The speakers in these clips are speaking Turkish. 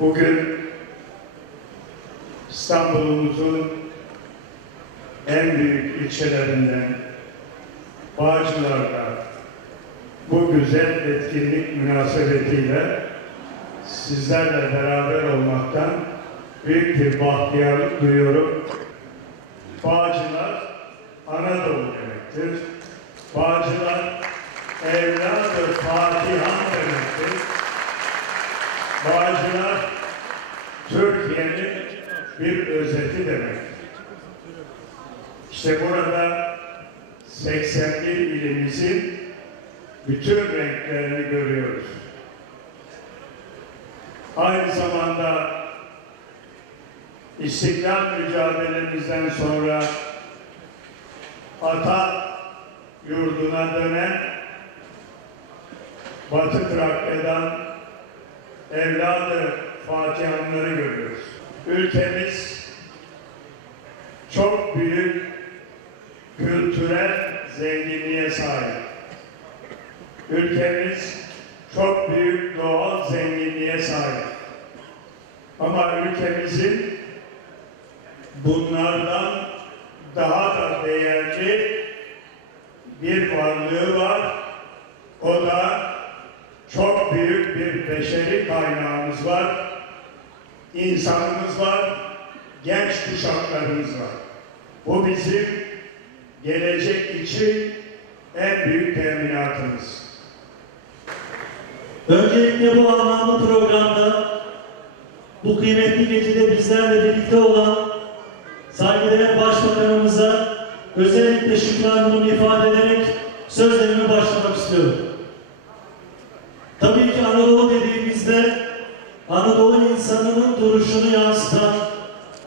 Bugün İstanbul'umuzun en büyük ilçelerinden Bağcılar'da bu güzel etkinlik münasebetiyle sizlerle beraber olmaktan büyük bir bahtiyarlık duyuyorum. Bağcılar Anadolu demektir. Bağcılar evladı Fatihan demektir. Bağcılar Türkiye'nin bir özeti demek. İşte burada 81 ilimizin bütün renklerini görüyoruz. Aynı zamanda İstiklal mücadelemizden sonra ata yurduna dönen Batı Trakya'dan evladı Fatihanları görüyoruz. Ülkemiz çok büyük kültürel zenginliğe sahip. Ülkemiz çok büyük doğal zenginliğe sahip. Ama ülkemizin bunlardan daha da değerli bir varlığı var. O da çok büyük bir beşeri kaynağımız var. İnsanımız var. Genç kuşaklarımız var. Bu bizim gelecek için en büyük teminatımız. Öncelikle bu anlamlı programda bu kıymetli gecede bizlerle birlikte olan saygıdeğer Başbakanımıza özellikle şükranımı ifade ederek sözlerime başlamak istiyorum. Tabii ki Anadolu dediğimizde Anadolu insanının duruşunu yansıtan,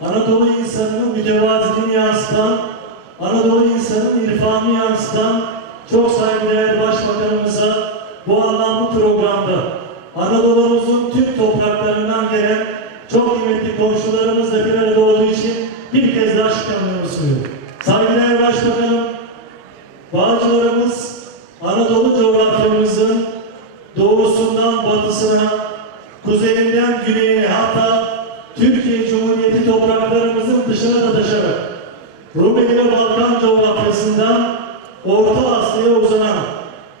Anadolu insanının mütevaziliğini yansıtan, Anadolu insanının irfanını yansıtan çok saygıdeğer Başbakanımıza bu anlamlı programda Anadolu'muzun tüm topraklarından gelen çok kıymetli komşularımızla bir arada olduğu için bir kez daha şükranlarımı sunuyorum. Saygıdeğer Başbakanım, Bağcılarımız Anadolu coğrafyamızın doğusundan batısına, kuzeyinden güneyine hatta Türkiye Cumhuriyeti topraklarımızın dışına da taşarak Rumeli ve Balkan coğrafyasından Orta Asya'ya uzanan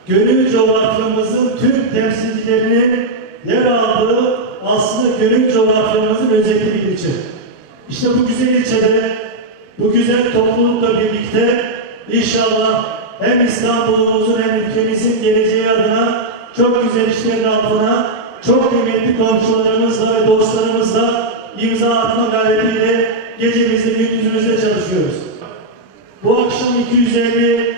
gönül coğrafyamızın tüm temsilcilerinin yer aldığı aslında gönül coğrafyamızın özellikle bir ilçe. İşte bu güzel ilçede, bu güzel toplulukla birlikte inşallah hem İstanbul'umuzun hem ülkemizin geleceği adına çok güzel işlerin altına çok kıymetli komşularımızla ve dostlarımızla imza atma gayretiyle gecemizde gündüzümüzde çalışıyoruz. Bu akşam 250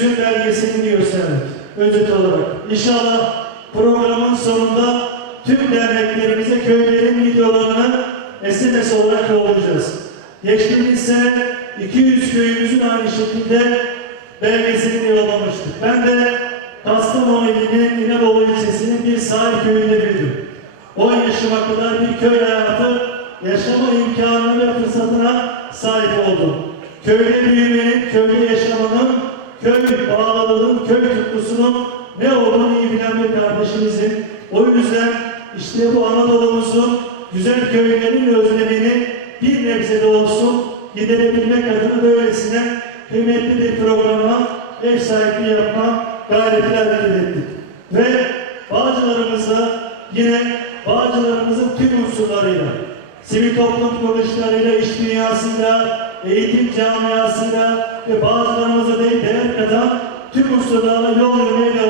köyümüzün belgesini gösterdik özet olarak. İnşallah programın sonunda tüm derneklerimize köylerin videolarını SMS olarak yollayacağız. Geçtiğimiz sene 200 köyümüzün aynı şekilde belgesini yollamıştık. Ben de Kastamonu ilinin İnebolu ilçesinin bir sahil köyünde büyüdüm. 10 yaşıma kadar bir köy hayatı yaşama imkanı ve fırsatına sahip oldum. Köyde büyümenin, köyde yaşamanın, köy bağlılığının, köy tutkusunun ne olduğunu iyi bilen bir kardeşimizin. O yüzden işte bu Anadolu'muzun güzel köylerinin özlemini bir nebze olsun giderebilmek adına böylesine kıymetli bir programa ev sahipliği yapma gayretini hareket. Ve Bağcılarımızda yine Bağcılarımızın tüm unsurlarıyla, sivil toplum kuruluşlarıyla, iş dünyasıyla, eğitim camiasıyla ve değer Kıbrıs'ta yol yürümeyi devam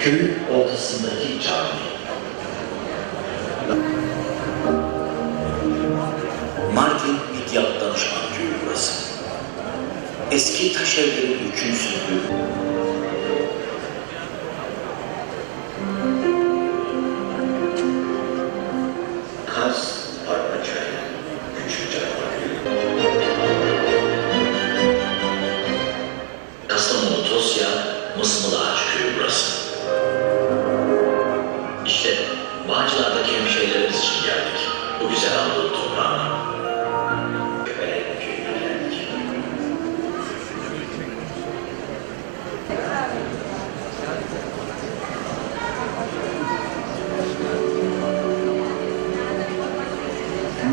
Köyün ortasındaki cami. Mardin Midyat Danışman Köyü burası. Eski taş evlerin hüküm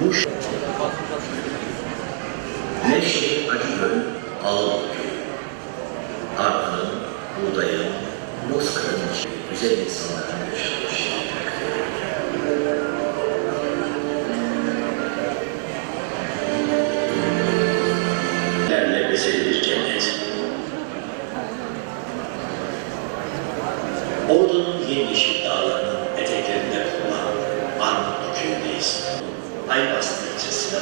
Muş. Nevşehir Acıgöl, Ağlı Köyü. Arpanın, buğdayın, bozkırın, güzel insanların yaşadığı şehirler. Lerle bezeli bir cennet. Ordu'nun yemyeşil dağlarının eteklerinde bulunan Armutlu köyündeyiz. aynı aslında içerisinde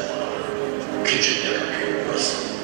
küçük yakın olması.